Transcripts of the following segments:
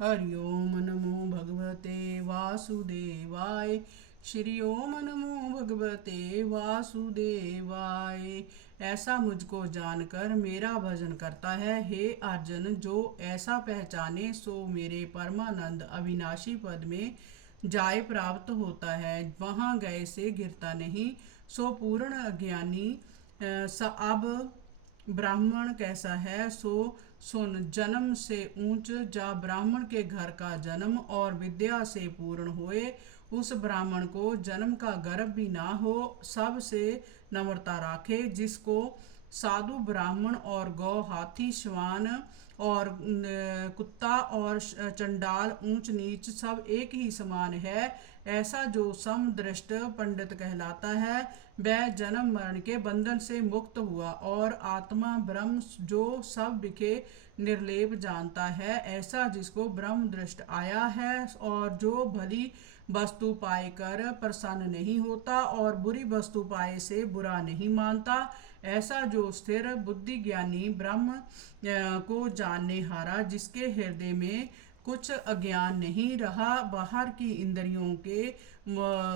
हरि ओम नमो भगवते वासुदेवाय। श्री ओम नमो भगवते वासुदेवाय। ऐसा मुझको जानकर मेरा भजन करता है, हे अर्जुन, जो ऐसा पहचाने सो मेरे परमानंद अविनाशी पद में जाय प्राप्त होता है। वहाँ गए से गिरता नहीं। सो पूर्ण अज्ञानी अब ब्राह्मण कैसा है सो सुन। जन्म से ऊंच जा ब्राह्मण के घर का जन्म और विद्या से पूर्ण होए। उस ब्राह्मण को जन्म का गर्व भी ना हो, सब से नम्रता राखे। जिसको साधु ब्राह्मण और गौ हाथी श्वान और कुत्ता और चंडाल ऊंच नीच सब एक ही समान है, ऐसा जो समदृष्ट पंडित कहलाता है, वह जन्म मरण के बंधन से मुक्त हुआ और आत्मा ब्रह्म जो सब बिखे निर्लेप जानता है, ऐसा जिसको ब्रह्म दृष्ट आया है और जो भली वस्तु पाए कर प्रसन्न नहीं होता और बुरी वस्तु पाए से बुरा नहीं मानता, ऐसा जो स्थिर बुद्धि ज्ञानी ब्रह्म को जानने हारा, जिसके हृदय में कुछ अज्ञान नहीं रहा, बाहर की इंद्रियों के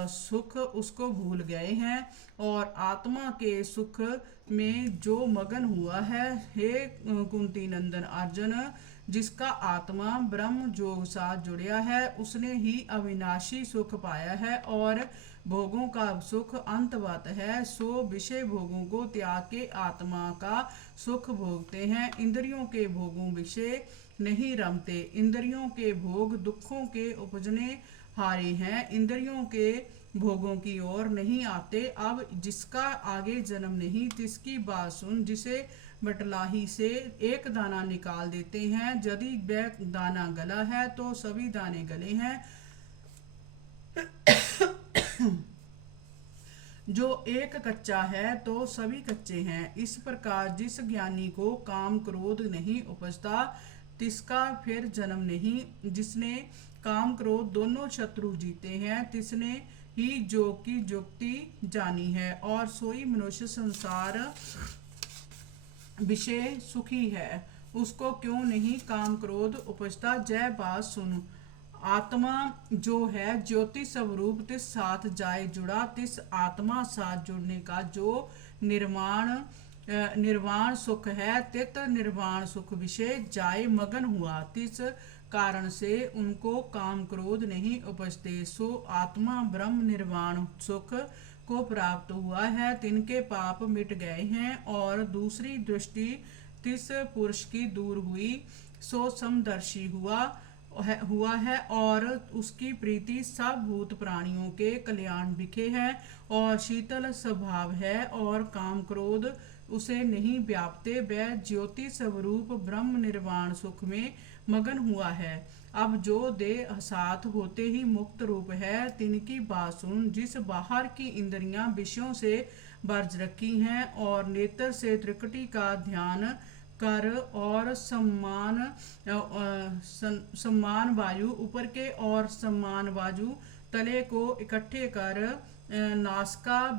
सुख उसको भूल गए हैं और आत्मा के सुख में जो मगन हुआ है। हे कुंती नंदन अर्जुन, जिसका आत्मा ब्रह्म जोग साथ जुड़िया है, उसने ही अविनाशी सुख पाया है और भोगों का सुख अंतवत है। सो विषय भोगों को त्याग के आत्मा का सुख भोगते हैं। इंद्रियों के भोगों विषय नहीं रमते। इंद्रियों के भोग दुखों के उपजने हारे हैं, इंद्रियों के भोगों की ओर नहीं आते। अब जिसका आगे जन्म नहीं, तिसकी बात सुन। जिसे बटलाही से एक दाना निकाल देते हैं, यदि वह दाना गला है तो सभी दाने गले हैं। जो एक कच्चा है तो सभी कच्चे हैं। इस प्रकार जिस ज्ञानी को काम क्रोध नहीं उपजता, तिसका फिर जन्म नहीं। जिसने काम क्रोध दोनों शत्रु जीते हैं, तिसने ही योग की जुक्ति जानी है और सोई मनुष्य संसार विषय सुखी है। उसको क्यों नहीं काम क्रोध उपजता। जय बात सुन। आत्मा जो है ज्योति स्वरूप, तिस साथ जाए जुड़ा। तिस आत्मा साथ जुड़ने का जो निर्वाण सुख है, तित निर्वाण सुख विषय जाए मगन हुआ। तिस कारण से उनको काम क्रोध नहीं उपजते। सो आत्मा ब्रह्म निर्वाण सुख को प्राप्त हुआ है, तिनके पाप मिट गए हैं और दूसरी दृष्टि तिस पुरुष की दूर हुई। सो समदर्शी हुआ है और उसकी प्रीति सब भूत प्राणियों के कल्याण बिखे है और शीतल स्वभाव है और काम क्रोध उसे नहीं व्यापते। वह ज्योति स्वरूप ब्रह्म निर्वाण सुख में मगन हुआ है। अब जो देह साथ होते ही मुक्त रूप है, तिनकी बात सुन। जिस बाहर की इंद्रियां विषयों से वर्ज रखी हैं और नेत्र से त्रिकटी का ध्यान कर और सम्मान वायु ऊपर के और सम्मान वायु तले को इकट्ठे कर नासिका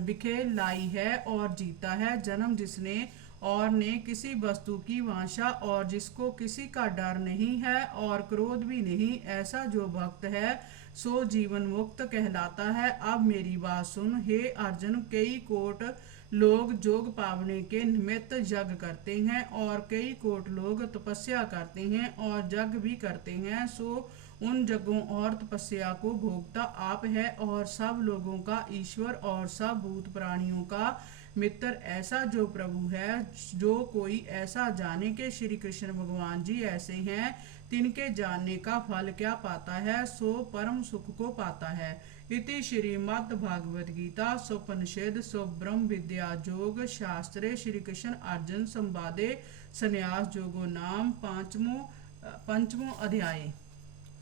बिखे लाई है और जीता है। जन्म जिसने और ने किसी वस्तु की वांछा और जिसको किसी का डर नहीं है और क्रोध भी नहीं, ऐसा जो भक्त है सो जीवन मुक्त कहलाता है। अब मेरी बात सुन हे अर्जुन, कई कोट लोग जोग पावने के निमित्त यज्ञ करते हैं और कई कोट लोग तपस्या करते हैं और यज्ञ भी करते हैं। सो उन जगों और तपस्या को भोगता आप है और सब लोगों का ईश्वर और सब भूत प्राणियों का मित्र ऐसा जो प्रभु है। जो कोई ऐसा जाने के श्री कृष्ण भगवान जी ऐसे हैं, तिनके जानने का फल क्या पाता है सो परम सुख को पाता है। इति श्रीमद् भागवत गीता सोपनिषद सो ब्रह्म विद्या जोग शास्त्रे श्री कृष्ण अर्जुन संवादे संन्यास योगो नाम पंचमो अध्याय।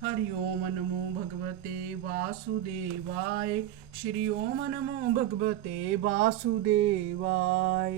हरि ओम नमो भगवते वासुदेवाय। श्री ओम नमो भगवते वासुदेवाय।